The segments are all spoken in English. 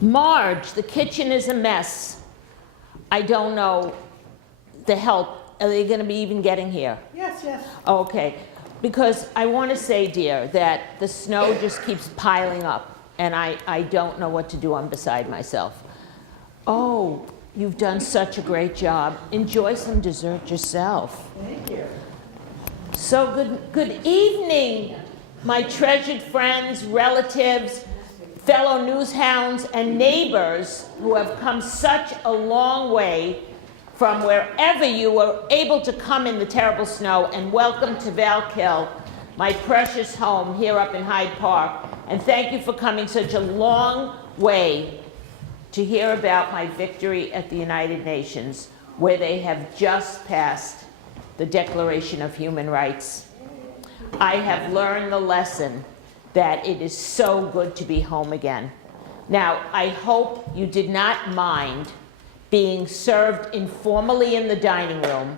Marge, the kitchen is a mess. I don't know the help. Are they going to be even getting here? Yes, yes. Okay. Because I want to say, dear, that the snow just keeps piling up, and I don't know what to do. I'm beside myself. Oh, you've done such a great job. Enjoy some dessert yourself. Thank you. So good evening, my treasured friends, relatives, fellow newshounds, and neighbors who have come such a long way from wherever you were able to come in the terrible snow, and welcome to Valkill, my precious home here up in Hyde Park. And thank you for coming such a long way to hear about my victory at the United Nations, where they have just passed the Declaration of Human Rights. I have learned the lesson that it is so good to be home again. Now, I hope you did not mind being served informally in the dining room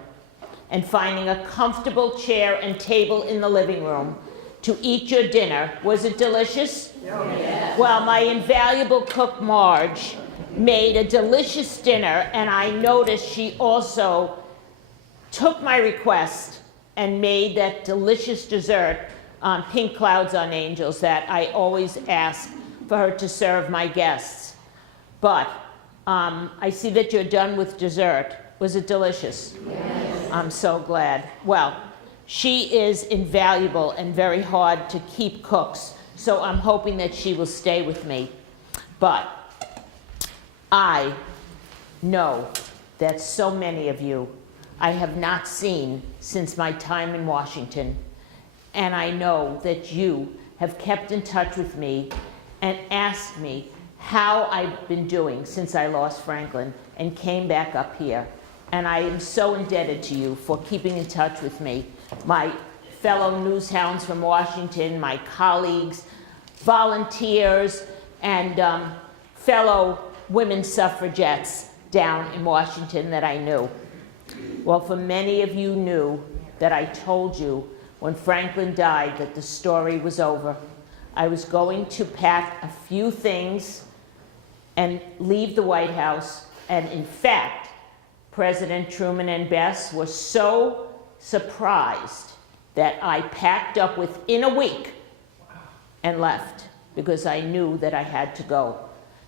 and finding a comfortable chair and table in the living room to eat your dinner. Was it delicious? Yes. Well, my invaluable cook, Marge, made a delicious dinner, and I noticed she also took my request and made that delicious dessert, pink clouds on angels, that I always ask for her to serve my guests. But I see that you're done with dessert. Was it delicious? Yes. I'm so glad. Well, she is invaluable and very hard to keep cooks, so I'm hoping that she will stay with me. But I know that so many of you I have not seen since my time in Washington, and I know that you have kept in touch with me and asked me how I've been doing since I lost Franklin and came back up here. And I am so indebted to you for keeping in touch with me, my fellow newshounds from Washington, my colleagues, volunteers, and fellow women suffragettes down in Washington that I knew. Well, for many of you knew that I told you when Franklin died that the story was over. I was going to pack a few things and leave the White House, and in fact, President Truman and Bess were so surprised that I packed up within a week and left because I knew that I had to go.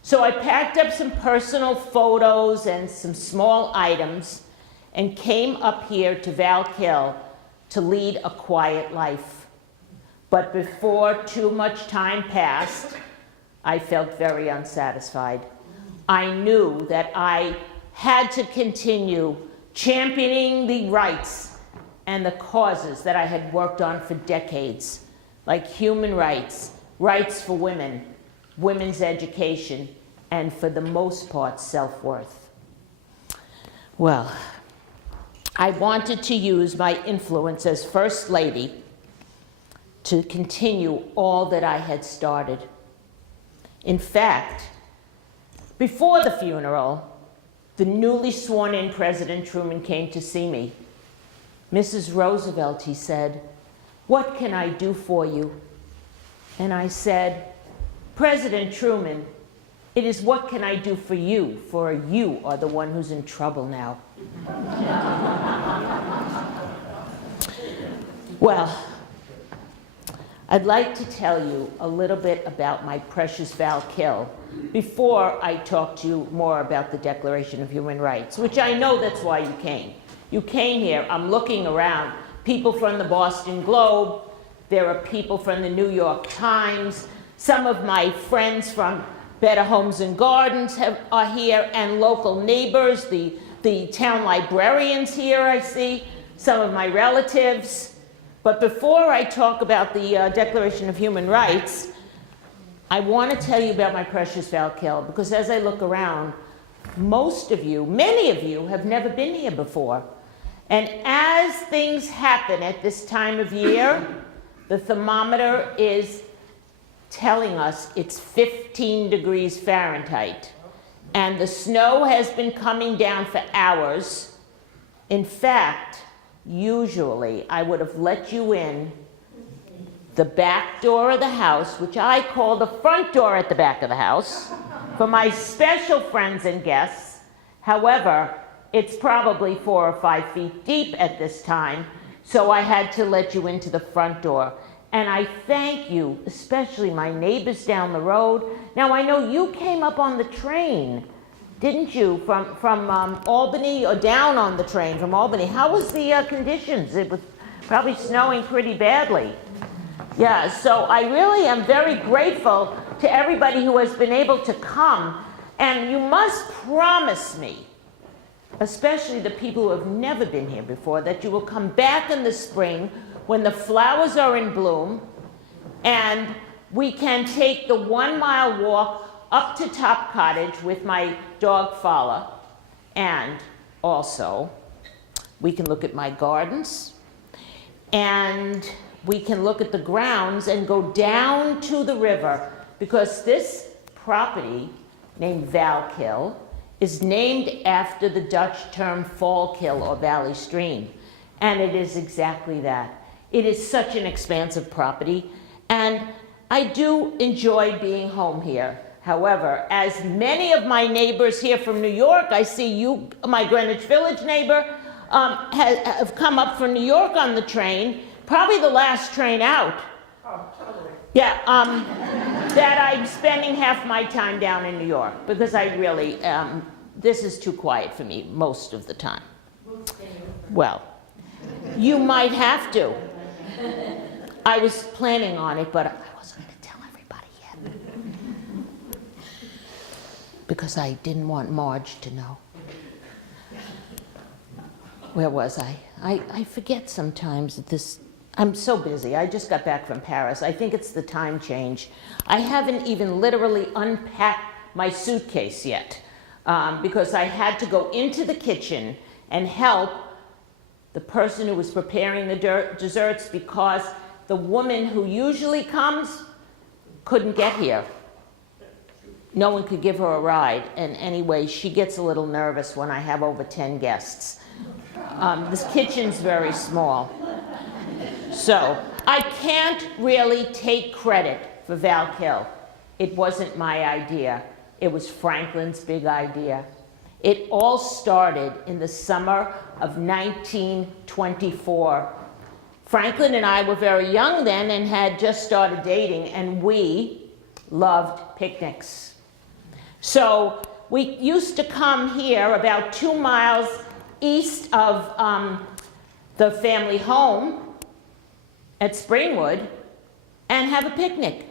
So I packed up some personal photos and some small items and came up here to Valkill to lead a quiet life. But before too much time passed, I felt very unsatisfied. I knew that I had to continue championing the rights and the causes that I had worked on for decades, like human rights, rights for women, women's education, and for the most part, self-worth. Well, I wanted to use my influence as First Lady to continue all that I had started. In fact, before the funeral, the newly sworn-in President Truman came to see me. "Mrs. Roosevelt," he said, "what can I do for you?" And I said, "President Truman, it is what can I do for you are the one who's in trouble now." Well, I'd like to tell you a little bit about my precious Valkill before I talk to you more about the Declaration of Human Rights, which I know that's why you came. You came here, I'm looking around, people from the Boston Globe, there are people from the New York Times, some of my friends from Better Homes and Gardens are here, and local neighbors, the town librarian's here, I see, some of my relatives. But before I talk about the Declaration of Human Rights, I want to tell you about my precious Valkill, because as I look around, most of you, many of you, have never been here before. And as things happen at this time of year, the thermometer is telling us it's 15 degrees Fahrenheit. And the snow has been coming down for hours. In fact, usually I would have let you in the back door of the house, which I call the front door at the back of the house, For my special friends and guests, however, it's probably 4 or 5 feet deep at this time, so I had to let you into the front door. And I thank you, especially my neighbors down the road. Now, I know you came up on the train, didn't you, from Albany, or down on the train from Albany. How was the conditions? It was probably snowing pretty badly. Yeah, so I really am very grateful to everybody who has been able to come. And you must promise me, especially the people who have never been here before, that you will come back in the spring when the flowers are in bloom, and we can take the 1-mile walk up to Top Cottage with my dog Fala, and also we can look at my gardens, and we can look at the grounds and go down to the river, because this property named Valkill is named after the Dutch term Fallkill or valley stream, and it is exactly that. It is such an expansive property, and I do enjoy being home here. However, as many of my neighbors here from New York, I see you, my Greenwich Village neighbor, have come up from New York on the train, probably the last train out. Oh, totally. Yeah, that I'm spending half my time down in New York, because I really, this is too quiet for me most of the time. Well, you might have to. I was planning on it, but I wasn't going to tell everybody yet. Because I didn't want Marge to know. Where was I? I forget sometimes that this, I'm so busy. I just got back from Paris. I think it's the time change. I haven't even literally unpacked my suitcase yet, because I had to go into the kitchen and help the person who was preparing the desserts, because the woman who usually comes couldn't get here. No one could give her a ride. And anyway, she gets a little nervous when I have over 10 guests. This kitchen's very small. So I can't really take credit for Valkill. It wasn't my idea. It was Franklin's big idea. It all started in the summer of 1924. Franklin and I were very young then and had just started dating, and we loved picnics. So we used to come here about 2 miles east of the family home at Springwood and have a picnic.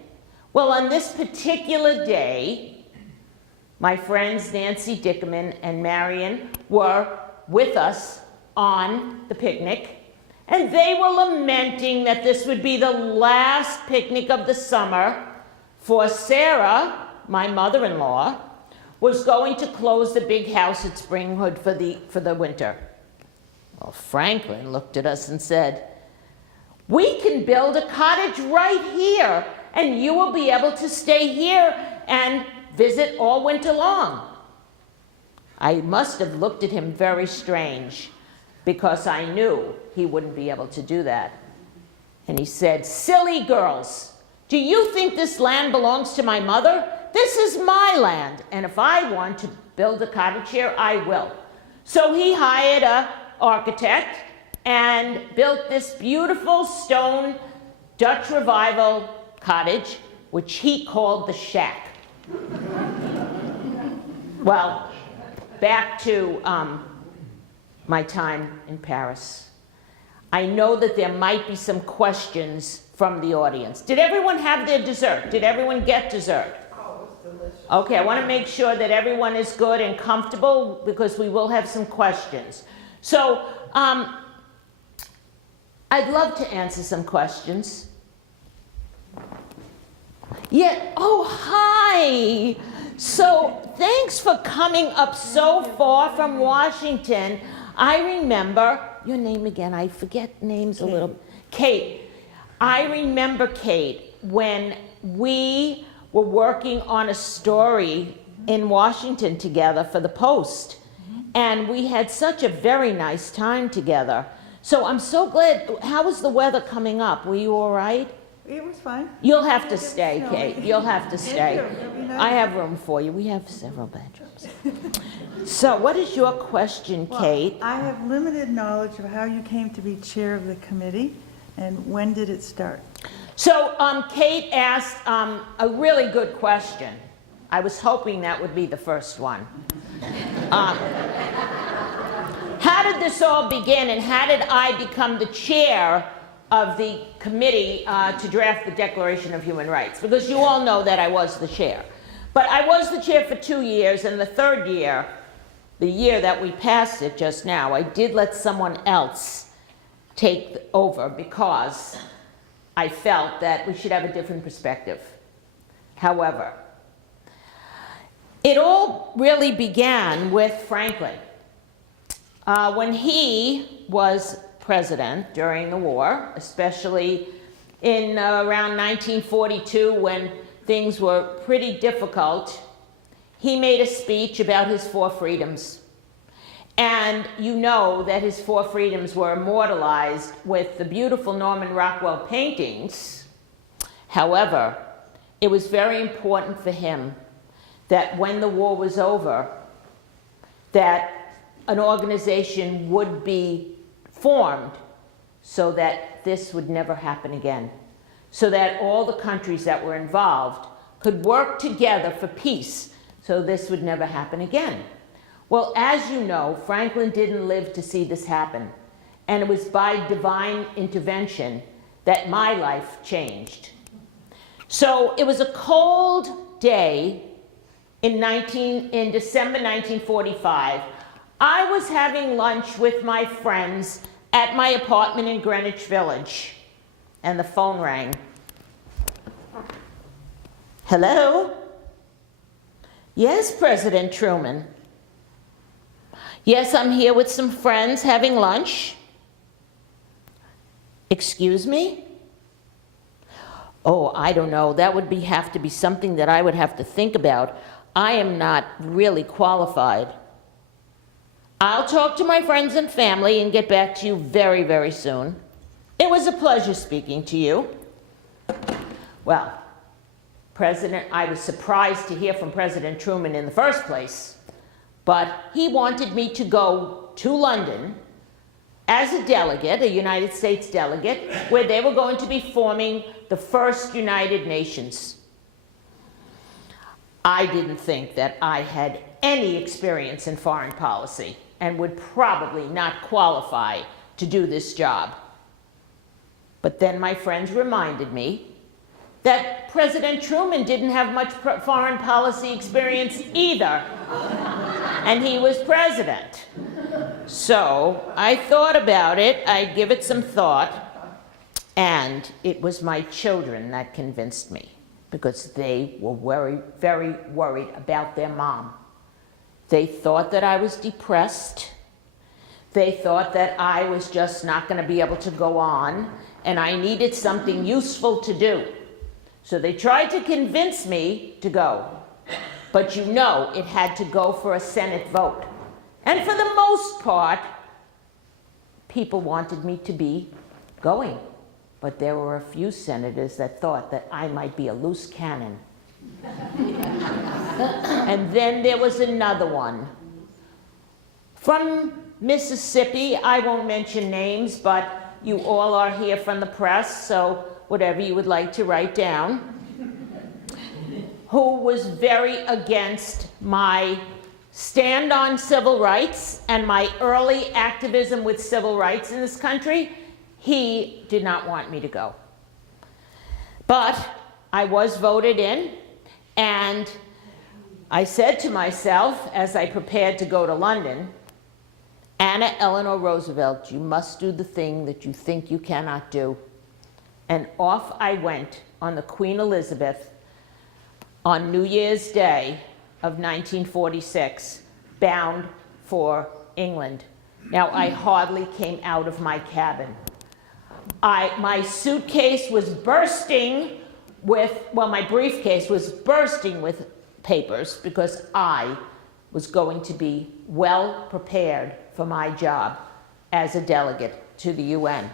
Well, on this particular day, my friends Nancy Dickerman and Marion were with us on the picnic, and they were lamenting that this would be the last picnic of the summer, for Sarah, my mother-in-law, was going to close the big house at Springwood for the winter. Well, Franklin looked at us and said, "We can build a cottage right here, and you will be able to stay here and visit all winter long." I must have looked at him very strange, because I knew he wouldn't be able to do that. And he said, "Silly girls, do you think this land belongs to my mother? This is my land, and if I want to build a cottage here, I will." So he hired an architect and built this beautiful stone Dutch Revival cottage, which he called the Shack. Well, back to my time in Paris. I know that there might be some questions from the audience. Did everyone have their dessert? Did everyone get dessert? Oh, it's delicious. Okay, I want to make sure that everyone is good and comfortable, because we will have some questions. So, I'd love to answer some questions. Yeah, oh, hi. So, thanks for coming up so far from Washington. I remember, your name again, I forget names a little. Kate. I remember, Kate, when we were working on a story in Washington together for the Post. And we had such a very nice time together. So I'm so glad. How was the weather coming up? Were you all right? It was fine. You'll have to It's stay, snowing. Kate. You'll have to stay. Thank you. It'll be nice. I have room for you. We have several bedrooms. So what is your question, Well, Kate? I have limited knowledge of how you came to be chair of the committee, and when did it start? So Kate asked a really good question. I was hoping that would be the first one. How did this all begin, and how did I become the chair of the committee to draft the Declaration of Human Rights? Because you all know that I was the chair. But I was the chair for 2 years, and the third year, the year that we passed it just now, I did let someone else take over because I felt that we should have a different perspective. However, it all really began with Franklin. When he was president during the war, especially in around 1942 when things were pretty difficult, he made a speech about his 4 freedoms. And you know that his 4 freedoms were immortalized with the beautiful Norman Rockwell paintings. However, it was very important for him that when the war was over, that an organization would be formed so that this would never happen again, so that all the countries that were involved could work together for peace, so this would never happen again. Well, as you know, Franklin didn't live to see this happen, and it was by divine intervention that my life changed. So it was a cold day in December 1945. I was having lunch with my friends at my apartment in Greenwich Village, and the phone rang. Hello? Yes, President Truman. Yes, I'm here with some friends having lunch. Excuse me? Oh, I don't know. That would have to be something that I would have to think about. I am not really qualified. I'll talk to my friends and family and get back to you very, very soon. It was a pleasure speaking to you. Well, I was surprised to hear from President Truman in the first place, but he wanted me to go to London as a delegate, a United States delegate, where they were going to be forming the first United Nations. I didn't think that I had any experience in foreign policy and would probably not qualify to do this job. But then my friends reminded me that President Truman didn't have much foreign policy experience either, and he was president. So I thought about it, I'd give it some thought, and it was my children that convinced me, because they were very worried about their mom. They thought that I was depressed. They thought that I was just not going to be able to go on, and I needed something useful to do. So they tried to convince me to go. But you know, it had to go for a Senate vote. And for the most part, people wanted me to be going. But there were a few senators that thought that I might be a loose cannon. And then there was another one. From Mississippi, I won't mention names, but you all are here from the press, so whatever you would like to write down, who was very against my stand on civil rights and my early activism with civil rights in this country. He did not want me to go. But I was voted in, and I said to myself as I prepared to go to London, Anna Eleanor Roosevelt, you must do the thing that you think you cannot do. And off I went on the Queen Elizabeth on New Year's Day of 1946, bound for England. Now, I hardly came out of my cabin. My suitcase was bursting with, well, my briefcase was bursting with papers because I was going to be well prepared for my job as a delegate to the UN.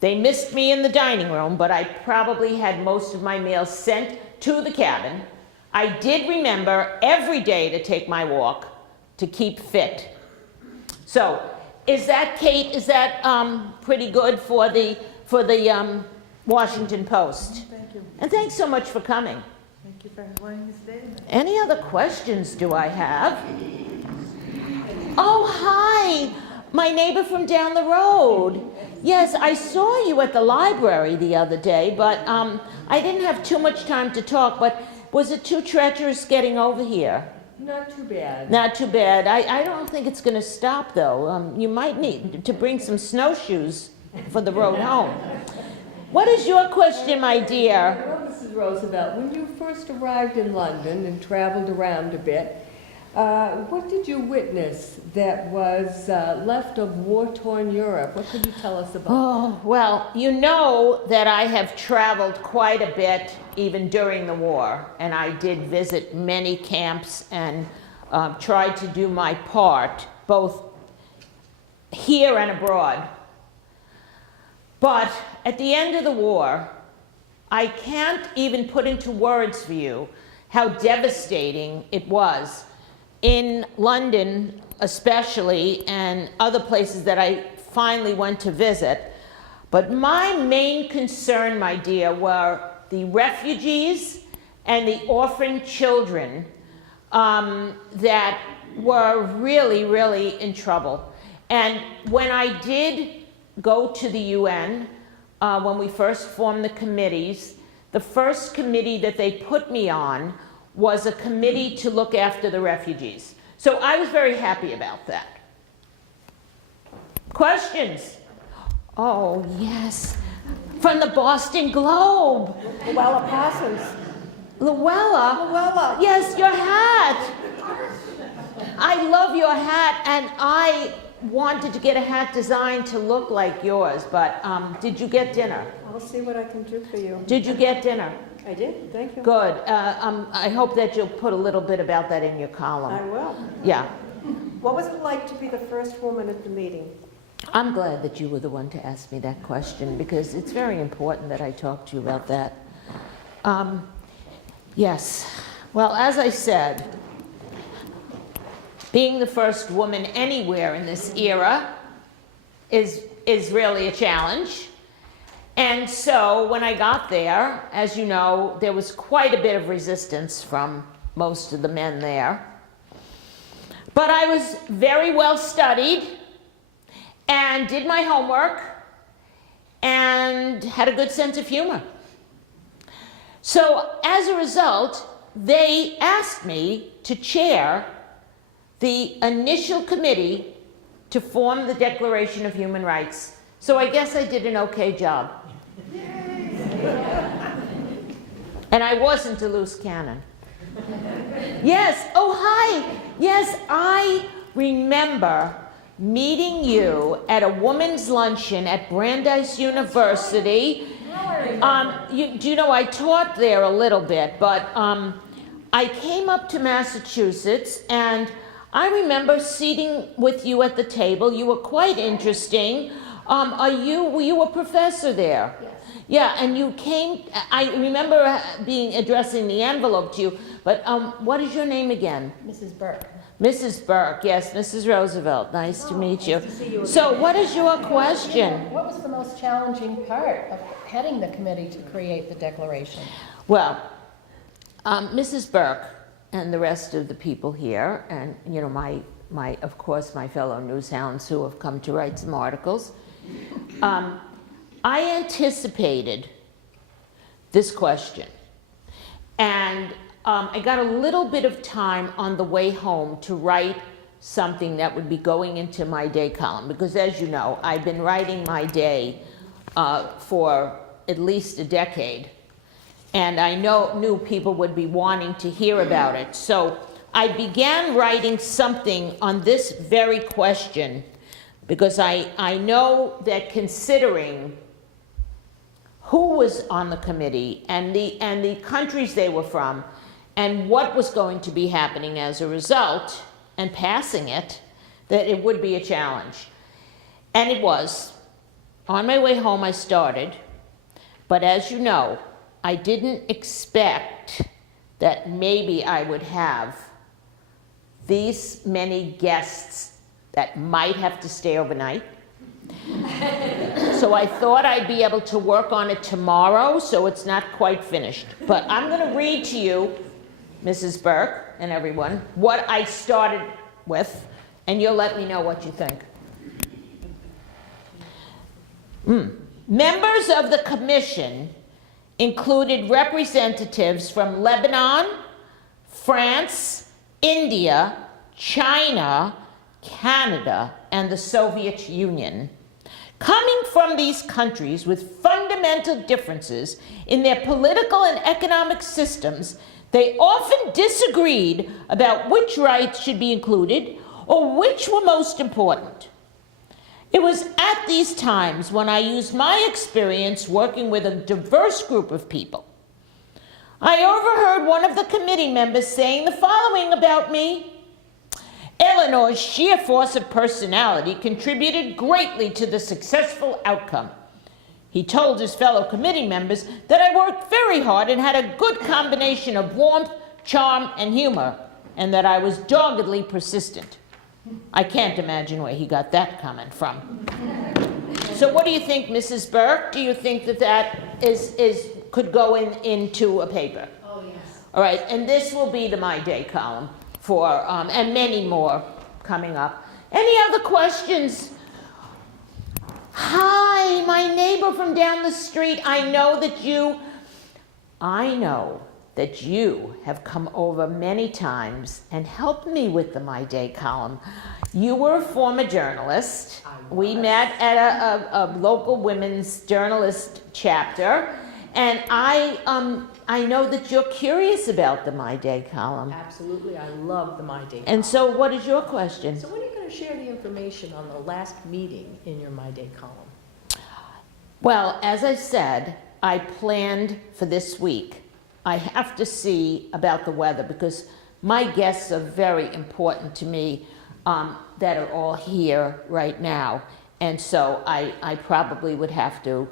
They missed me in the dining room, but I probably had most of my meals sent to the cabin. I did remember every day to take my walk to keep fit. So, is that, Kate, is that pretty good for the Washington Post? Thank you. And thanks so much for coming. Thank you for letting me stay. Any other questions do I have? Oh, hi, my neighbor from down the road. Yes, I saw you at the library the other day, but I didn't have too much time to talk, but was it too treacherous getting over here? Not too bad. Not too bad. I don't think it's going to stop, though. You might need to bring some snowshoes for the road home. What is your question, my dear? Well, Mrs. Roosevelt, when you first arrived in London and traveled around a bit, what did you witness that was left of war-torn Europe? What could you tell us about? Oh, well, you know that I have traveled quite a bit even during the war, and I did visit many camps and tried to do my part, both here and abroad. But at the end of the war, I can't even put into words for you how devastating it was in London especially, and other places that I finally went to visit. But my main concern, my dear, were the refugees and the orphan children that were really, really in trouble. And when I did go to the UN, when we first formed the committees, the first committee that they put me on was a committee to look after the refugees. So I was very happy about that. Questions? Oh, yes. From the Boston Globe. Luella Parsons. Luella? Luella. Yes, your hat. I love your hat, and I wanted to get a hat designed to look like yours, but did you get dinner? I'll see what I can do for you. Did you get dinner? I did, thank you. Good. I hope that you'll put a little bit about that in your column. I will. Yeah. What was it like to be the first woman at the meeting? I'm glad that you were the one to ask me that question, because it's very important that I talk to you about that. Yes. Well, as I said, being the first woman anywhere in this era is really a challenge. And so when I got there, as you know, there was quite a bit of resistance from most of the men there. But I was very well studied and did my homework and had a good sense of humor. So as a result, they asked me to chair the initial committee to form the Declaration of Human Rights. So I guess I did an okay job. And I wasn't a loose cannon. Yes, oh hi. Yes, I remember meeting you at a women's luncheon at Brandeis University. Do you know, I taught there a little bit, but I came up to Massachusetts, and I remember sitting with you at the table. You were quite interesting. Were you a professor there? Yes. Yeah, and you came, I remember addressing the envelope to you, but what is your name again? Mrs. Burke. Mrs. Burke, yes, Mrs. Roosevelt, nice to meet you. Nice to see you So what is your question? What was the most challenging part of heading the committee to create the declaration? Well, Mrs. Burke and the rest of the people here, and you know, of course, my fellow newshounds who have come to write some articles, I anticipated this question, and I got a little bit of time on the way home to write something that would be going into my day column, because as you know, I've been writing my day for at least a decade, and I knew people would be wanting to hear about it. So I began writing something on this very question, because I know that considering who was on the committee and the countries they were from and what was going to be happening as a result and passing it, that it would be a challenge. And it was. on my way home I started, but as you know, I didn't expect that maybe I would have these many guests that might have to stay overnight. So I thought I'd be able to work on it tomorrow, so it's not quite finished. But I'm going to read to you, Mrs. Burke and everyone, what I started with, and you'll let me know what you think. Members of the commission included representatives from Lebanon, France, India, China, Canada, and the Soviet Union. Coming from these countries with fundamental differences in their political and economic systems, they often disagreed about which rights should be included or which were most important. It was at these times when I used my experience working with a diverse group of people. I overheard one of the committee members saying the following about me: Eleanor's sheer force of personality contributed greatly to the successful outcome. He told his fellow committee members that I worked very hard and had a good combination of warmth, charm, and humor, and that I was doggedly persistent. I can't imagine where he got that comment from. So what do you think, Mrs. Burke? Do you think that that could go into a paper? Oh, yes. All right, and this will be the My Day column for, and many more coming up. Any other questions? Hi, my neighbor from down the street. I know that you have come over many times and helped me with the My Day column. You were a former journalist. We met at a local women's journalist chapter, and I know that you're curious about the My Day column. Absolutely, I love the My Day. And so what is your question? So when are you going to share the information on the last meeting in your My Day column? Well, as I said, I planned for this week. I have to see about the weather because my guests are very important to me that are all here right now. And so I probably would have to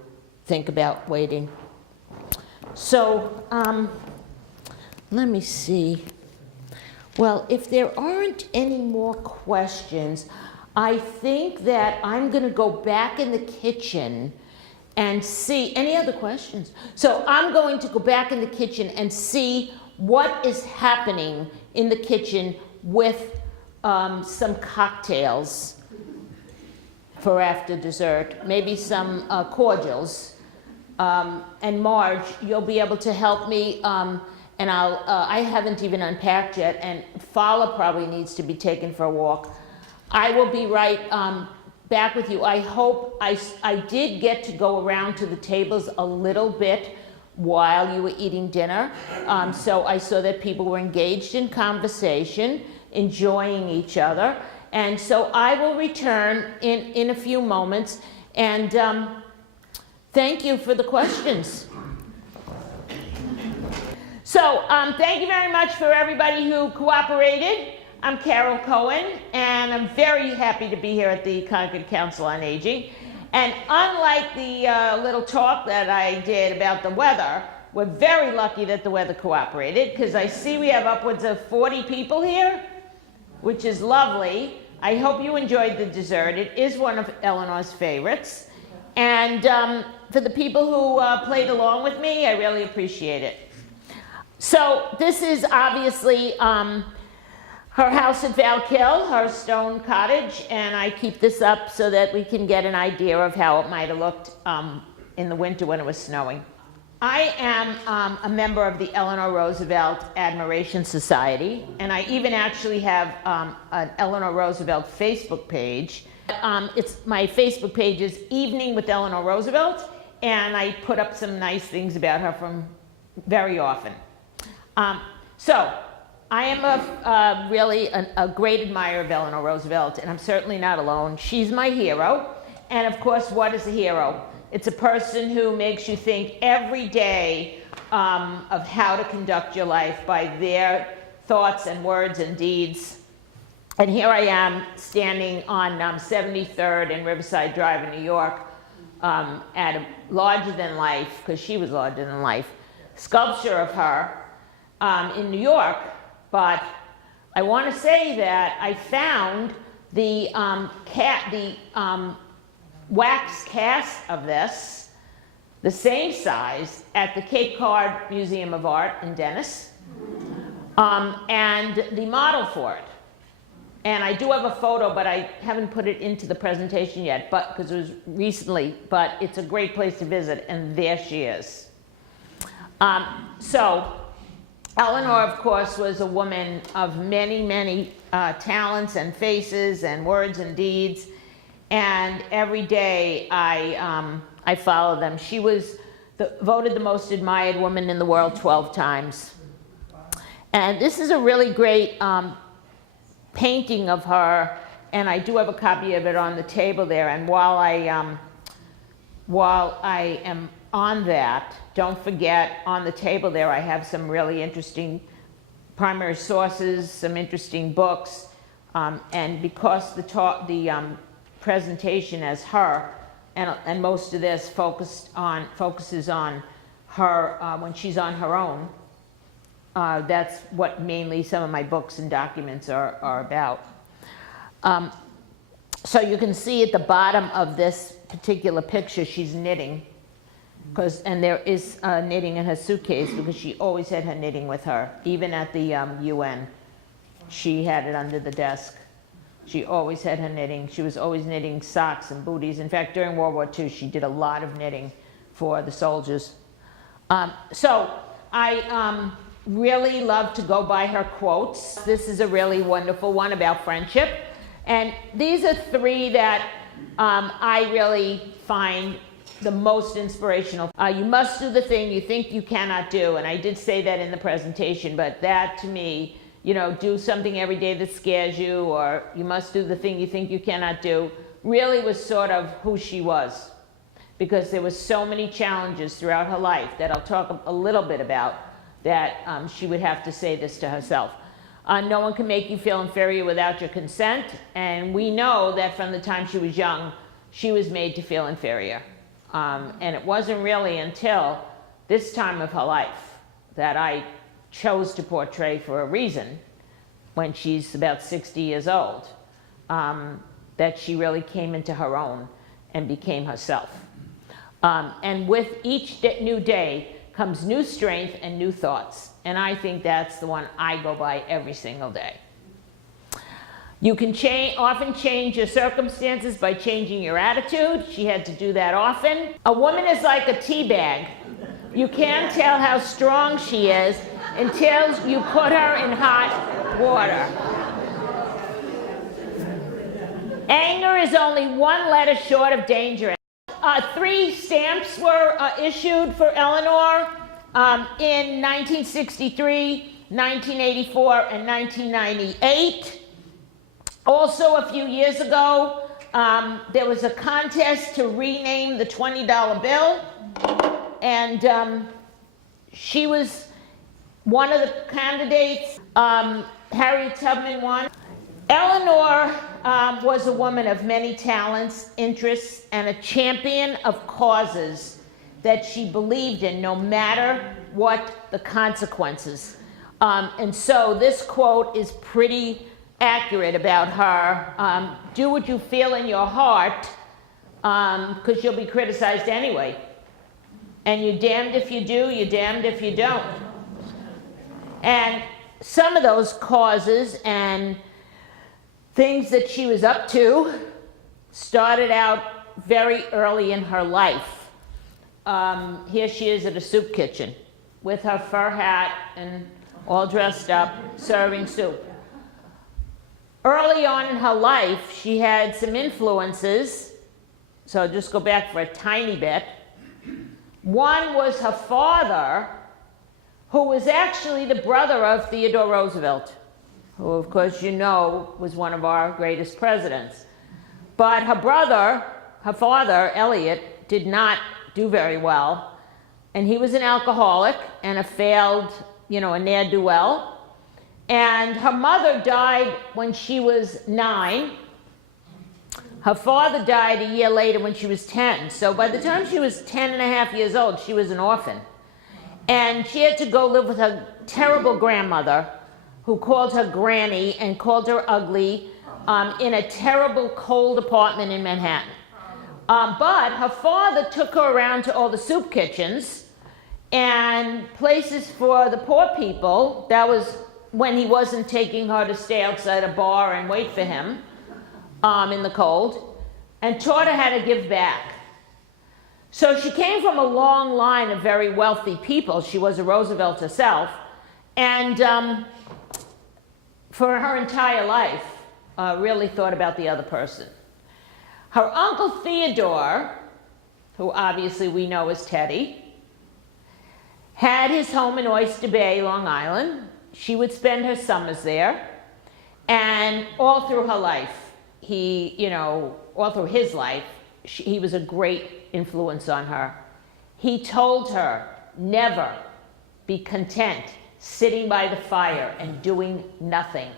think about waiting. So let me see. Well, if there aren't any more questions, I think that I'm going to go back in the kitchen and see, any other questions? So I'm going to go back in the kitchen and see what is happening in the kitchen with some cocktails for after dessert, maybe some cordials. And Marge, you'll be able to help me, and I haven't even unpacked yet, and Fala probably needs to be taken for a walk. I will be right back with you. I hope I did get to go around to the tables a little bit while you were eating dinner. So I saw that people were engaged in conversation, enjoying each other. And so I will return in a few moments. And thank you for the questions. So thank you very much for everybody who cooperated. I'm Carol Cohen, and I'm very happy to be here at the Concord Council on Aging. And unlike the little talk that I did about the weather, we're very lucky that the weather cooperated, because I see we have upwards of 40 people here, which is lovely. I hope you enjoyed the dessert. It is one of Eleanor's favorites. And for the people who played along with me, I really appreciate it. So this is obviously her house at Valkill, her stone cottage, and I keep this up so that we can get an idea of how it might have looked in the winter when it was snowing. I am a member of the Eleanor Roosevelt Admiration Society, and I even actually have an Eleanor Roosevelt Facebook page. My Facebook page is Evening with Eleanor Roosevelt, and I put up some nice things about her from very often. So I am really a great admirer of Eleanor Roosevelt, and I'm certainly not alone. She's my hero, and of course, what is a hero? It's a person who makes you think every day of how to conduct your life by their thoughts and words and deeds. And here I am standing on 73rd and Riverside Drive in New York at a larger-than-life, because she was larger-than-life, sculpture of her in New York. But I want to say that I found the wax cast of this, the same size, at the Cape Cod Museum of Art in Dennis, and the model for it. And I do have a photo, but I haven't put it into the presentation yet, but because it was recently, but it's a great place to visit, and there she is. So Eleanor, of course, was a woman of many, many talents and faces and words and deeds, and every day I follow them. She was voted the most admired woman in the world 12 times. And this is a really great painting of her, and I do have a copy of it on the table there. And while I am on that, don't forget on the table there I have some really interesting primary sources, some interesting books, and because the presentation as her, and most of this focuses on her when she's on her own. That's what mainly some of my books and documents are about. So you can see at the bottom of this particular picture, she's knitting, and there is knitting in her suitcase because she always had her knitting with her. Even at the UN, she had it under the desk. She always had her knitting. She was always knitting socks and booties. In fact, during World War II, she did a lot of knitting for the soldiers. So I really love to go by her quotes. This is a really wonderful one about friendship. And these are three that I really find the most inspirational. You must do the thing you think you cannot do. And I did say that in the presentation, but that to me, you know, do something every day that scares you, or you must do the thing you think you cannot do, really was sort of who she was. Because there were so many challenges throughout her life that I'll talk a little bit about, that she would have to say this to herself. No one can make you feel inferior without your consent, and we know that from the time she was young, she was made to feel inferior. And it wasn't really until this time of her life that I chose to portray, for a reason, when she's about 60 years old, that she really came into her own and became herself. And with each new day comes new strength and new thoughts. And I think that's the one I go by every single day. You can often change your circumstances by changing your attitude. She had to do that often. A woman is like a tea bag. You can't tell how strong she is until you put her in hot water. Anger is only one letter short of danger. 3 stamps were issued for Eleanor in 1963, 1984, and 1998. Also, a few years ago, there was a contest to rename the $20 bill, and she was one of the candidates. Harriet Tubman won. Eleanor was a woman of many talents, interests, and a champion of causes that she believed in, no matter what the consequences. And so this quote is pretty accurate about her. Do what you feel in your heart, because you'll be criticized anyway. And you're damned if you do, you're damned if you don't. And some of those causes and things that she was up to started out very early in her life. Here she is at a soup kitchen with her fur hat and all dressed up, serving soup. Early on in her life, she had some influences, so I'll just go back for a tiny bit. One was her father, who was actually the brother of Theodore Roosevelt, who, of course, you know, was one of our greatest presidents. But her brother, her father, Elliot, did not do very well, and he was an alcoholic and a failed, you know, a ne'er-do-well. And her mother died when she was 9. Her father died a year later when she was 10. So by the time she was 10 and a half years old, she was an orphan. And she had to go live with her terrible grandmother, who called her granny and called her ugly, in a terrible cold apartment in Manhattan. But her father took her around to all the soup kitchens and places for the poor people. That was when he wasn't taking her to stay outside a bar and wait for him in the cold, and taught her how to give back. So she came from a long line of very wealthy people. She was a Roosevelt herself, and for her entire life, really thought about the other person. Her uncle Theodore, who obviously we know as Teddy, had his home in Oyster Bay, Long Island. She would spend her summers there, and all through her life, all through his life, he was a great influence on her. He told her, never be content sitting by the fire and doing nothing.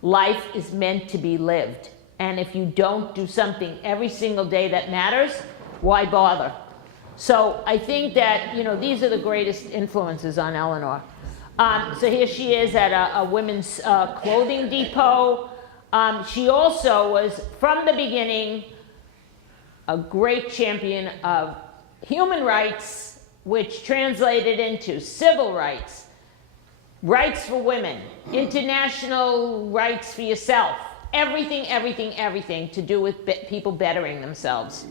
Life is meant to be lived. And if you don't do something every single day that matters, why bother? So I think that, these are the greatest influences on Eleanor. So here she is at a women's clothing depot. She also was, from the beginning, a great champion of human rights, which translated into civil rights, rights for women, international rights for yourself, everything to do with people bettering themselves.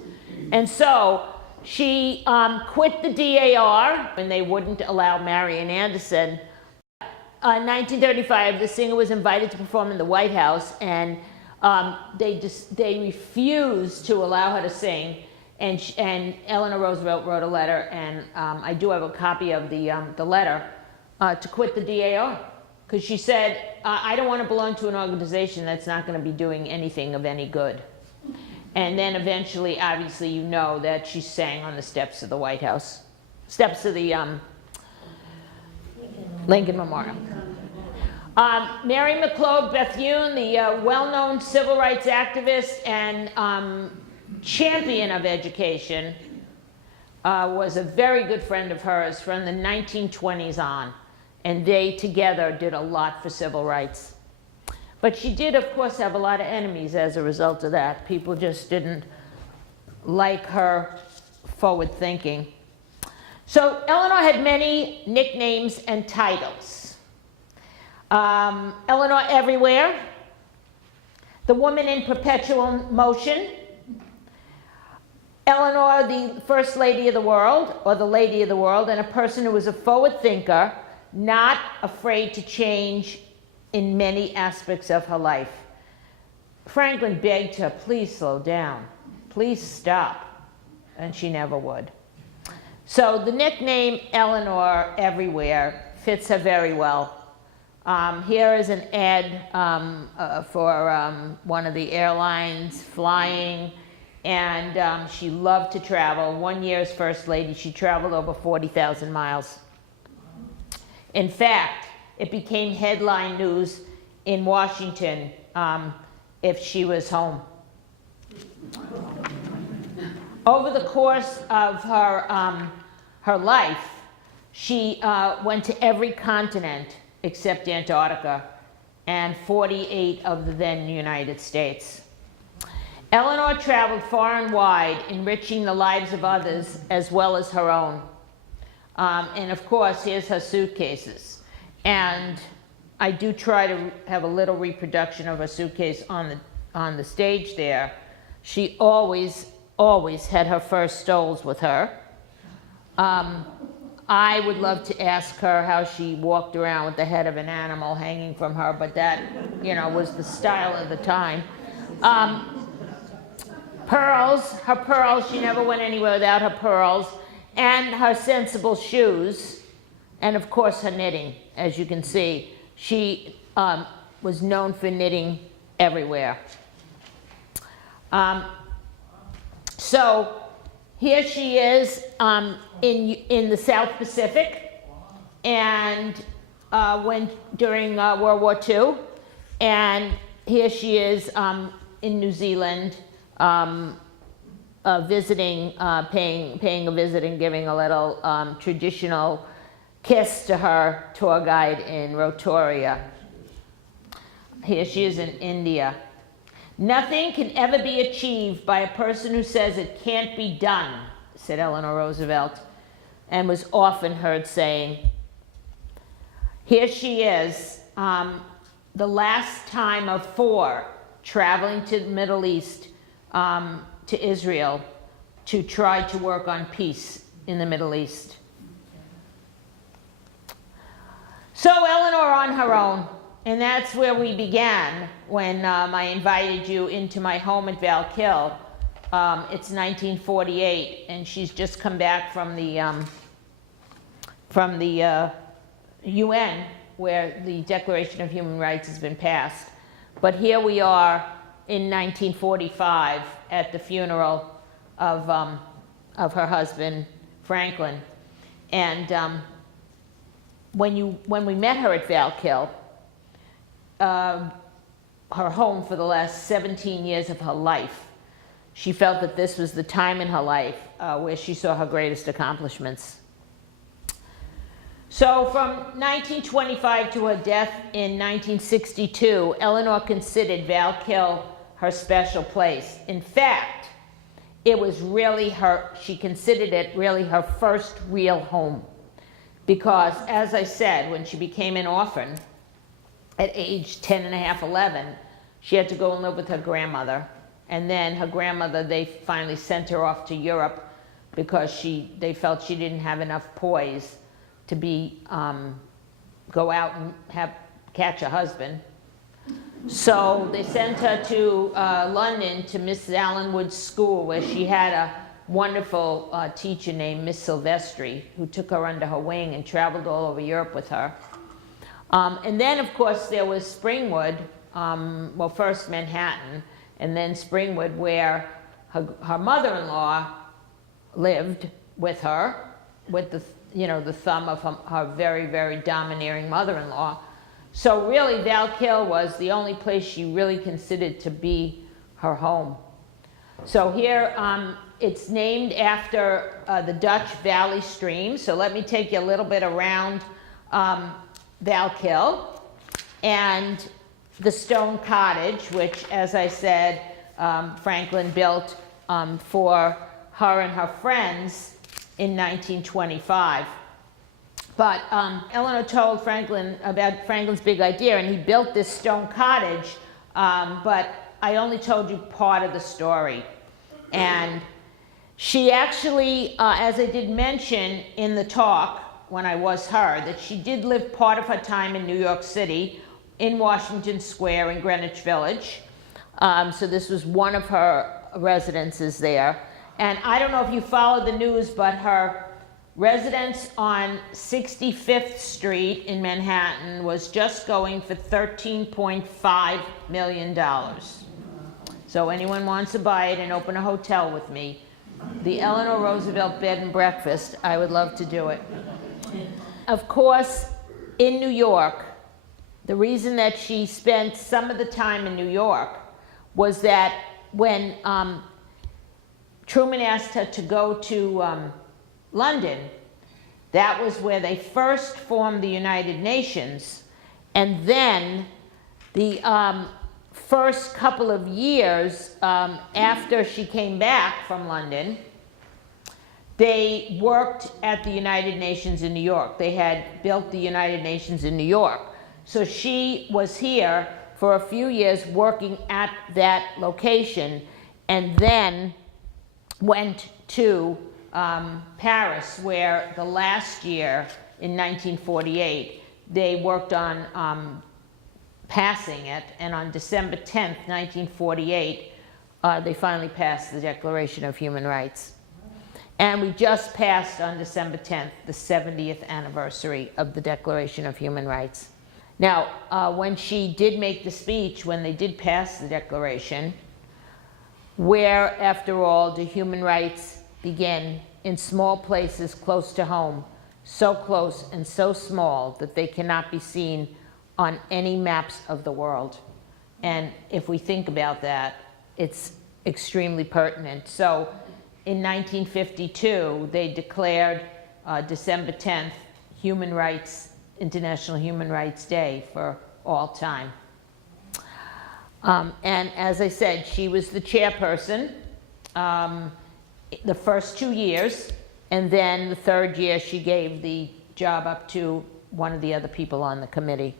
And so she quit the DAR when they wouldn't allow Marian Anderson. In 1935, the singer was invited to perform in the White House, and they refused to allow her to sing. And Eleanor Roosevelt wrote a letter, and I do have a copy of the letter, to quit the DAR. Because she said, I don't want to belong to an organization that's not going to be doing anything of any good. And then eventually, obviously, that she sang on the steps of the White House, steps of the Lincoln Memorial. Mary McLeod Bethune, the well-known civil rights activist and champion of education, was a very good friend of hers from the 1920s on. And they together did a lot for civil rights. But she did, of course, have a lot of enemies as a result of that. People just didn't like her forward thinking. So Eleanor had many nicknames and titles. Eleanor Everywhere, the woman in perpetual motion, Eleanor the First Lady of the World, or the Lady of the World, and a person who was a forward thinker, not afraid to change in many aspects of her life. Franklin begged her, please slow down, please stop, and she never would. So the nickname Eleanor Everywhere fits her very well. Here is an ad for one of the airlines flying, and she loved to travel. 1 year as First Lady, she traveled over 40,000 miles. In fact, it became headline news in Washington if she was home. Over the course of her life, she went to every continent except Antarctica, and 48 of the then United States. Eleanor traveled far and wide, enriching the lives of others as well as her own. And of course, here's her suitcases. And I do try to have a little reproduction of her suitcase on the stage there. She always had her first stoles with her. I would love to ask her how she walked around with the head of an animal hanging from her, but that, was the style of the time. Her pearls, she never went anywhere without her pearls, and her sensible shoes, and of course her knitting. As you can see, she was known for knitting everywhere. So here she is in the South Pacific, and during World War II, and here she is in New Zealand visiting, paying a visit and giving a little traditional kiss to her tour guide in Rotorua. Here she is in India. "Nothing can ever be achieved by a person who says it can't be done," said Eleanor Roosevelt, and was often heard saying. Here she is, the last time of 4, traveling to the Middle East, to Israel, to try to work on peace in the Middle East. So Eleanor on her own, and that's where we began when I invited you into my home at Valkill. It's 1948, and she's just come back from the UN, where the Declaration of Human Rights has been passed. But here we are in 1945 at the funeral of her husband, Franklin. And when we met her at Valkill, her home for the last 17 years of her life, she felt that this was the time in her life where she saw her greatest accomplishments. So from 1925 to her death in 1962, Eleanor considered Valkill her special place. In fact, it was really she considered it really her first real home. Because, as I said, when she became an orphan at age 10 and a half, 11, she had to go and live with her grandmother. And then her grandmother, they finally sent her off to Europe because they felt she didn't have enough poise to go out and catch a husband. So they sent her to London to Miss Allen Wood's school, where she had a wonderful teacher named Miss Silvestri, who took her under her wing and traveled all over Europe with her. And then, of course, there was Springwood, well, first Manhattan, and then Springwood, where her mother-in-law lived with her, with the thumb of her very, very domineering mother-in-law. So really, Valkill was the only place she really considered to be her home. So here, it's named after the Dutch Valley Stream. So let me take you a little bit around Valkill. And the stone cottage, which, as I said, Franklin built for her and her friends in 1925. But Eleanor told Franklin about Franklin's big idea, and he built this stone cottage, but I only told you part of the story. And she actually, as I did mention in the talk when I was her, that she did live part of her time in New York City, in Washington Square, in Greenwich Village. So this was one of her residences there. And I don't know if you followed the news, but her residence on 65th Street in Manhattan was just going for $13.5 million. So anyone wants to buy it and open a hotel with me, the Eleanor Roosevelt Bed and Breakfast, I would love to do it. Of course, in New York, the reason that she spent some of the time in New York was that when Truman asked her to go to London, that was where they first formed the United Nations, and then the first couple of years after she came back from London, they worked at the United Nations in New York. They had built the United Nations in New York. So she was here for a few years working at that location, and then went to Paris, where the last year, in 1948, they worked on passing it, and on December 10th, 1948, they finally passed the Declaration of Human Rights. And we just passed on December 10th, the 70th anniversary of the Declaration of Human Rights. Now, when she did make the speech, when they did pass the Declaration, where, after all, do human rights begin? In small places close to home, so close and so small that they cannot be seen on any maps of the world. And if we think about that, it's extremely pertinent. So in 1952, they declared December 10th International Human Rights Day for all time. And as I said, she was the chairperson the first 2 years, and then the third year she gave the job up to one of the other people on the committee.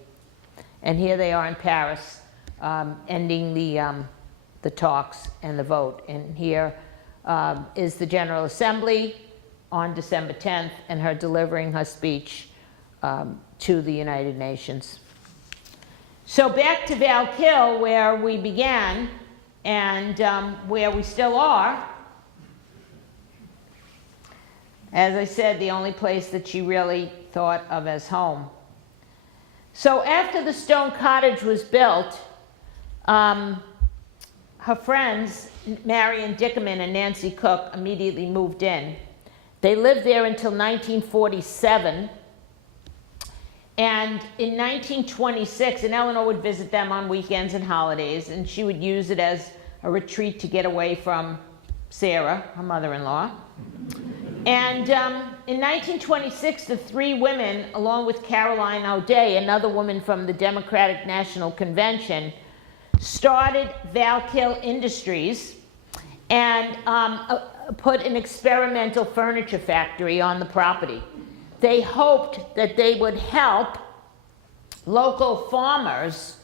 And here they are in Paris, ending the talks and the vote. And here is the General Assembly on December 10th, and her delivering her speech to the United Nations. So back to Valkill, where we began, and where we still are. As I said, the only place that she really thought of as home. So after the stone cottage was built, her friends, Marion Dickerman and Nancy Cook, immediately moved in. They lived there until 1947. And in 1926, and Eleanor would visit them on weekends and holidays, and she would use it as a retreat to get away from Sarah, her mother-in-law. And in 1926, the three women, along with Caroline O'Day, another woman from the Democratic National Convention, started Valkill Industries and put an experimental furniture factory on the property. They hoped that they would help local farmers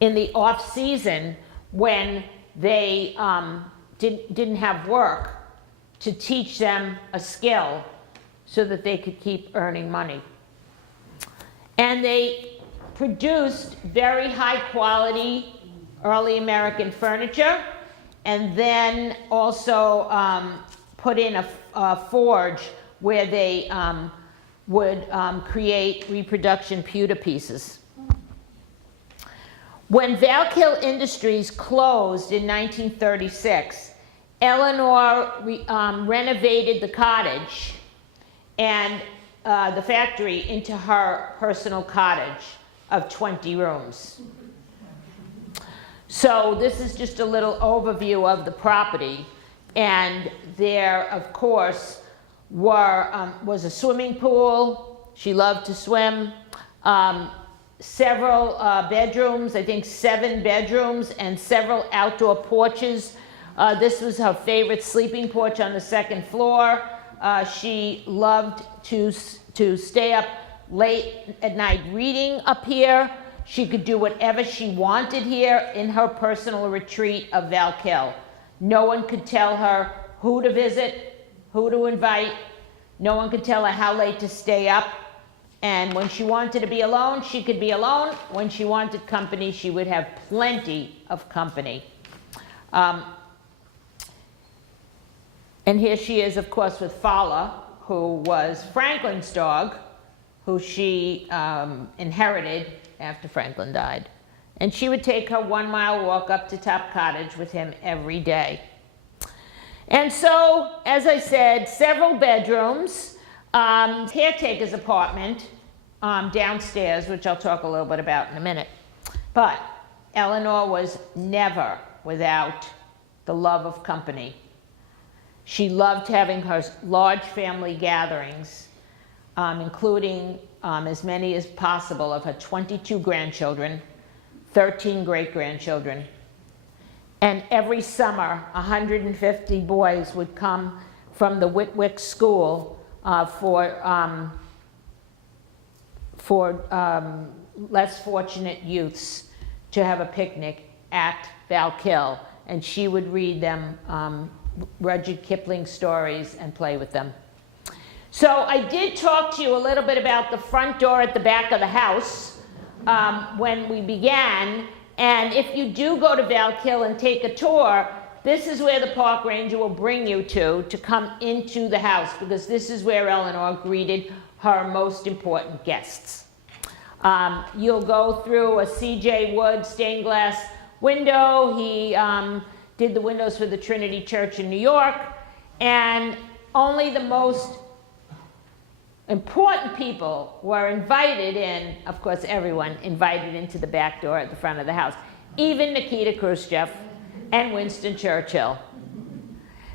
in the off-season when they didn't have work, to teach them a skill so that they could keep earning money. And they produced very high quality early American furniture, and then also put in a forge where they would create reproduction pewter pieces. When Valkill Industries closed in 1936, Eleanor renovated the cottage and the factory into her personal cottage of 20 rooms. So this is just a little overview of the property. And there, of course, was a swimming pool. She loved to swim. Several bedrooms, I think 7 bedrooms, and several outdoor porches. This was her favorite sleeping porch on the 2nd floor. She loved to stay up late at night reading up here. She could do whatever she wanted here in her personal retreat of Valkill. No one could tell her who to visit, who to invite. No one could tell her how late to stay up. And when she wanted to be alone, she could be alone. When she wanted company, she would have plenty of company. And here she is, of course, with Fala, who was Franklin's dog, who she inherited after Franklin died. And she would take her 1-mile walk up to Top Cottage with him every day. And so, as I said, several bedrooms, caretaker's apartment downstairs, which I'll talk a little bit about in a minute. But Eleanor was never without the love of company. She loved having her large family gatherings, including as many as possible of her 22 grandchildren, 13 great-grandchildren. And every summer, 150 boys would come from the Whitwick School for less fortunate youths to have a picnic at Valkill. And she would read them Rudyard Kipling stories and play with them. So I did talk to you a little bit about the front door at the back of the house when we began. And if you do go to Valkill and take a tour, this is where the park ranger will bring you to come into the house, because this is where Eleanor greeted her most important guests. You'll go through a C.J. Wood stained glass window. He did the windows for the Trinity Church in New York, and only the most important people were invited in. Of course, everyone invited into the back door at the front of the house. Even Nikita Khrushchev and Winston Churchill.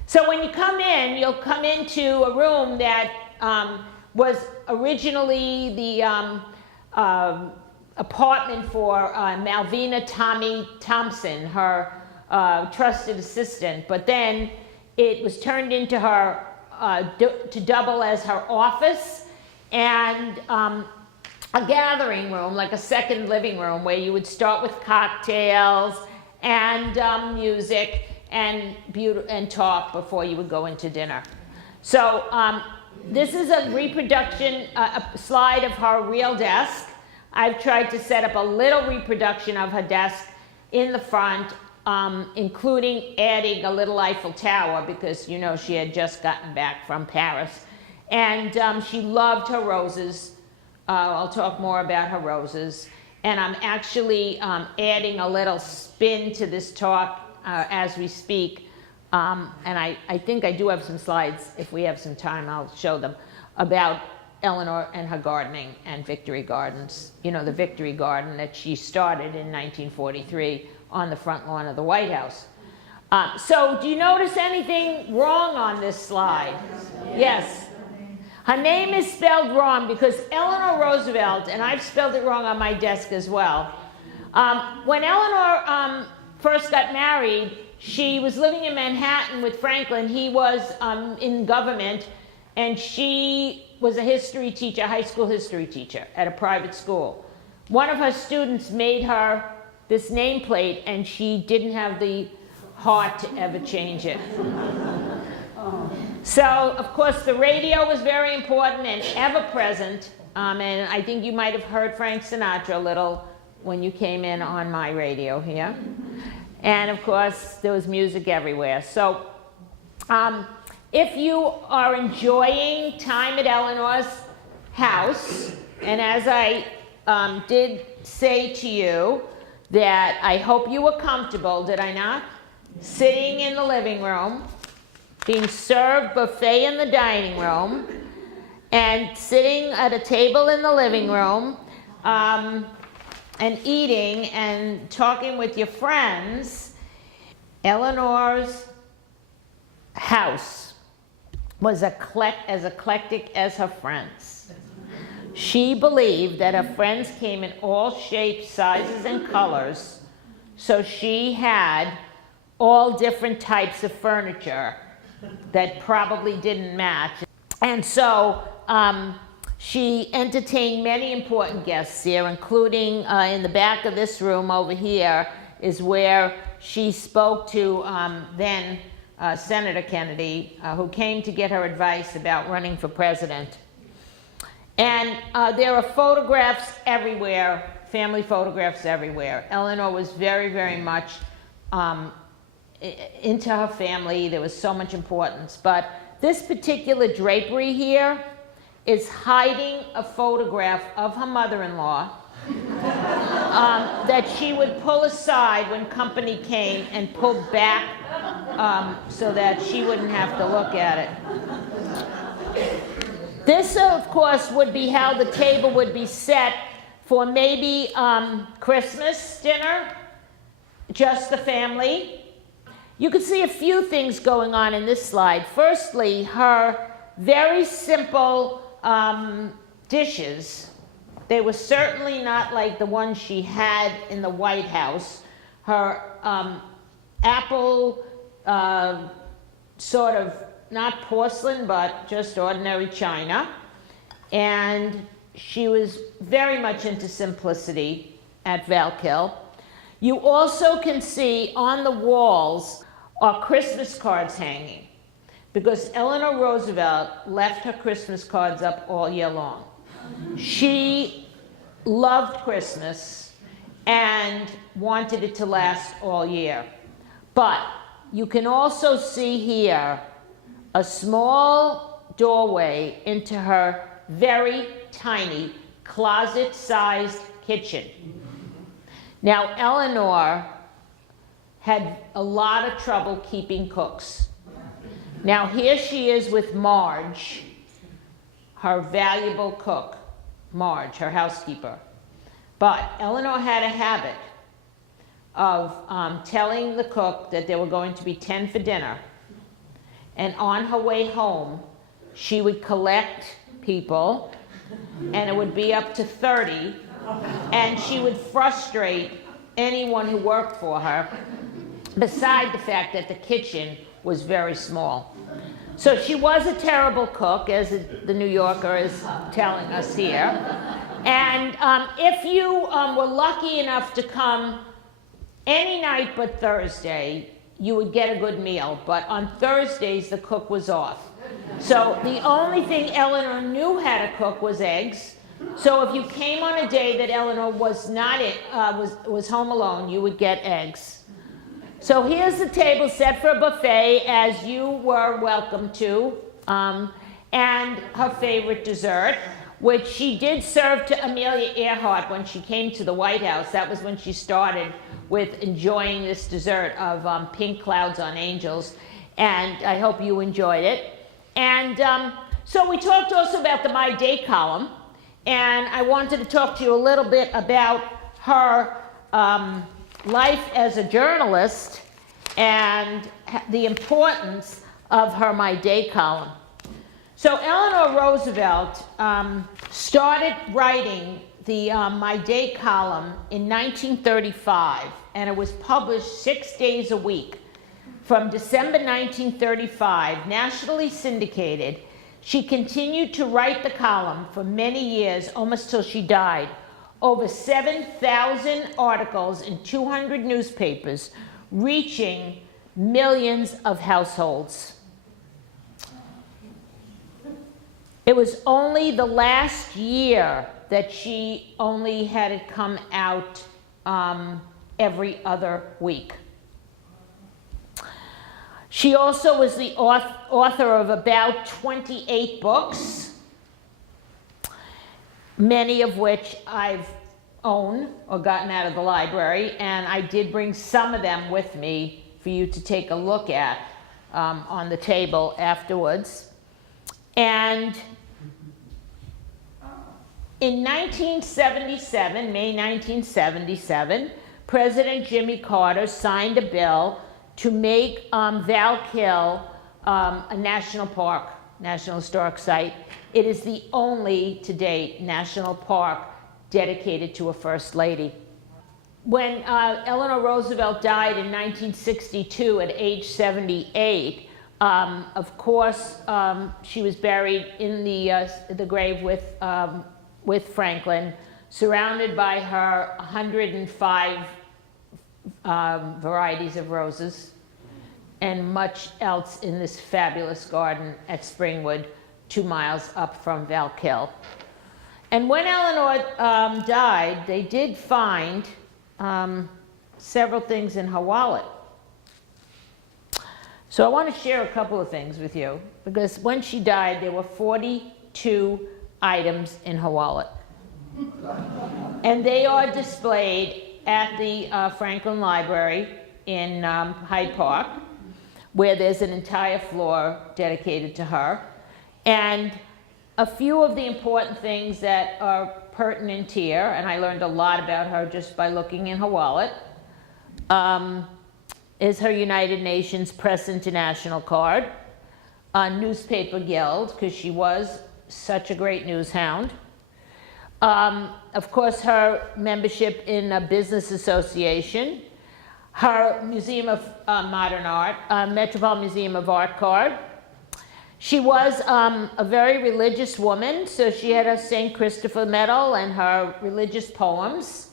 So when you come in, you'll come into a room that was originally the apartment for Malvina Tommy Thompson, her trusted assistant, but then it was turned into her, to double as her office and a gathering room, like a second living room, where you would start with cocktails and music and talk before you would go into dinner. So this is a reproduction, a slide of her real desk. I've tried to set up a little reproduction of her desk in the front, including adding a little Eiffel Tower, because you know she had just gotten back from Paris. And she loved her roses. I'll talk more about her roses. And I'm actually adding a little spin to this talk as we speak. And I think I do have some slides. If we have some time, I'll show them, about Eleanor and her gardening and Victory Gardens. You know, the Victory Garden that she started in 1943 on the front lawn of the White House. So do you notice anything wrong on this slide? Yes. Her name is spelled wrong because Eleanor Roosevelt, and I've spelled it wrong on my desk as well. When Eleanor first got married, she was living in Manhattan with Franklin. He was in government, and she was a history teacher, a high school history teacher at a private school. One of her students made her this nameplate, and she didn't have the heart to ever change it. So, of course, the radio was very important and ever present, and I think you might have heard Frank Sinatra a little when you came in on my radio here. And, of course, there was music everywhere. So, if you are enjoying time at Eleanor's house, and as I did say to you, that I hope you were comfortable, did I not? Sitting in the living room, being served buffet in the dining room, and sitting at a table in the living room, and eating and talking with your friends. Eleanor's house was as eclectic as her friends. She believed that her friends came in all shapes, sizes, and colors, so she had all different types of furniture that probably didn't match. And so she entertained many important guests here, including in the back of this room over here is where she spoke to then Senator Kennedy, who came to get her advice about running for president. And there are photographs everywhere, family photographs everywhere. Eleanor was very, very much into her family. There was so much importance. But this particular drapery here is hiding a photograph of her mother-in-law that she would pull aside when company came and pull back so that she wouldn't have to look at it. This, of course, would be how the table would be set for maybe Christmas dinner, just the family. You can see a few things going on in this slide. Firstly, her very simple dishes. They were certainly not like the ones she had in the White House. Her apple sort of, not porcelain, but just ordinary china. And she was very much into simplicity at Valkill. You also can see on the walls are Christmas cards hanging, because Eleanor Roosevelt left her Christmas cards up all year long. She loved Christmas and wanted it to last all year. But you can also see here a small doorway into her very tiny closet-sized kitchen. Now, Eleanor had a lot of trouble keeping cooks. Now, here she is with Marge, her valuable cook, Marge, her housekeeper. But Eleanor had a habit of telling the cook that there were going to be 10 for dinner. And on her way home, she would collect people, and it would be up to 30, and she would frustrate anyone who worked for her, beside the fact that the kitchen was very small. So she was a terrible cook, as the New Yorker is telling us here. And if you were lucky enough to come any night but Thursday, you would get a good meal. But on Thursdays, the cook was off. So the only thing Eleanor knew how to cook was eggs. So if you came on a day that Eleanor was not was home alone, you would get eggs. So here's the table set for a buffet, as you were welcome to, and her favorite dessert, which she did serve to Amelia Earhart when she came to the White House. That was when she started with enjoying this dessert of pink clouds on angels, and I hope you enjoyed it. And so we talked also about the My Day column, and I wanted to talk to you a little bit about her life as a journalist and the importance of her My Day column. So Eleanor Roosevelt started writing the My Day column in 1935, and it was published 6 days a week. From December 1935, nationally syndicated, she continued to write the column for many years, almost till she died. Over 7,000 articles in 200 newspapers, reaching millions of households. It was only the last year that she only had it come out every other week. She also was the author of about 28 books, many of which I've owned or gotten out of the library, and I did bring some of them with me for you to take a look at on the table afterwards. And in 1977, May 1977, President Jimmy Carter signed a bill to make Valkill a national park, National Historic Site. It is the only, to date, national park dedicated to a First Lady. When Eleanor Roosevelt died in 1962 at age 78, of course, she was buried in the grave with Franklin, surrounded by her 105 varieties of roses, and much else in this fabulous garden at Springwood, 2 miles up from Valkill. And when Eleanor died, they did find several things in her wallet. So I want to share a couple of things with you, because when she died, there were 42 items in her wallet. And they are displayed at the Franklin Library in Hyde Park, where there's an entire floor dedicated to her. And a few of the important things that are pertinent here, and I learned a lot about her just by looking in her wallet, is her United Nations Press International card, a newspaper guild, because she was such a great news hound. Of course, her membership in a business association, her Museum of Modern Art, Metropolitan Museum of Art card. She was a very religious woman, so she had a St. Christopher medal and her religious poems.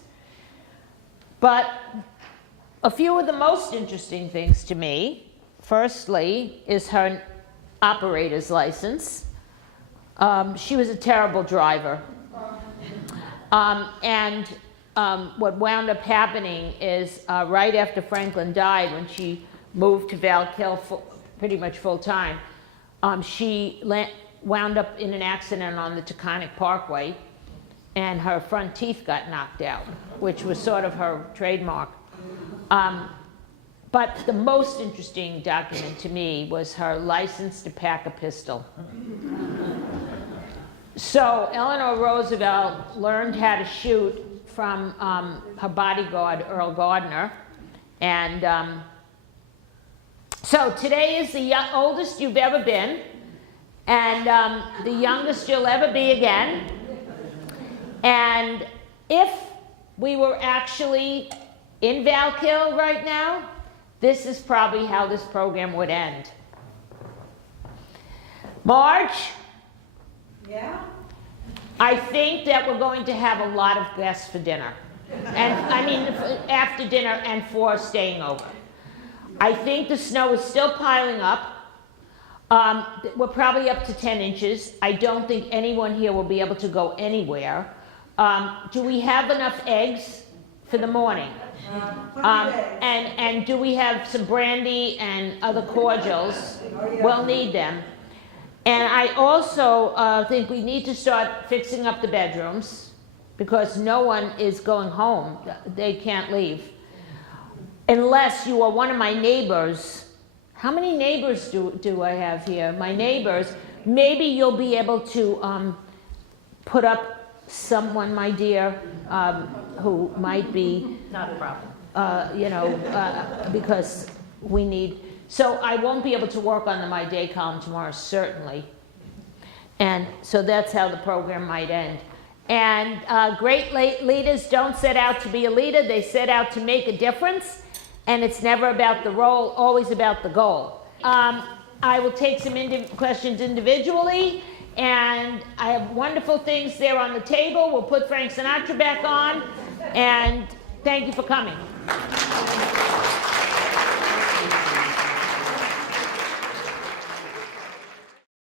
But a few of the most interesting things to me, firstly, is her operator's license. She was a terrible driver. What wound up happening is right after Franklin died, when she moved to Valkill pretty much full time, she wound up in an accident on the Taconic Parkway, and her front teeth got knocked out, which was sort of her trademark. But the most interesting document to me was her license to pack a pistol. So Eleanor Roosevelt learned how to shoot from her bodyguard, Earl Gardner, And so today is the oldest you've ever been, and the youngest you'll ever be again. And if we were actually in Valkill right now, this is probably how this program would end. Marge? Yeah? I think that we're going to have a lot of guests for dinner. And I mean, after dinner and for staying over. I think the snow is still piling up. We're probably up to 10 inches. I don't think anyone here will be able to go anywhere. Do we have enough eggs for the morning? And do we have some brandy and other cordials? We'll need them. And I also think we need to start fixing up the bedrooms, because no one is going home. They can't leave. Unless you are one of my neighbors. How many neighbors do I have here? My neighbors. Maybe you'll be able to put up someone, my dear, who might be... Not a problem. Because we need... So I won't be able to work on the My Day column tomorrow, certainly. And so that's how the program might end. And great leaders don't set out to be a leader. They set out to make a difference. And it's never about the role, always about the goal. I will take some questions individually. And I have wonderful things there on the table. We'll put Frank Sinatra back on. And thank you for coming.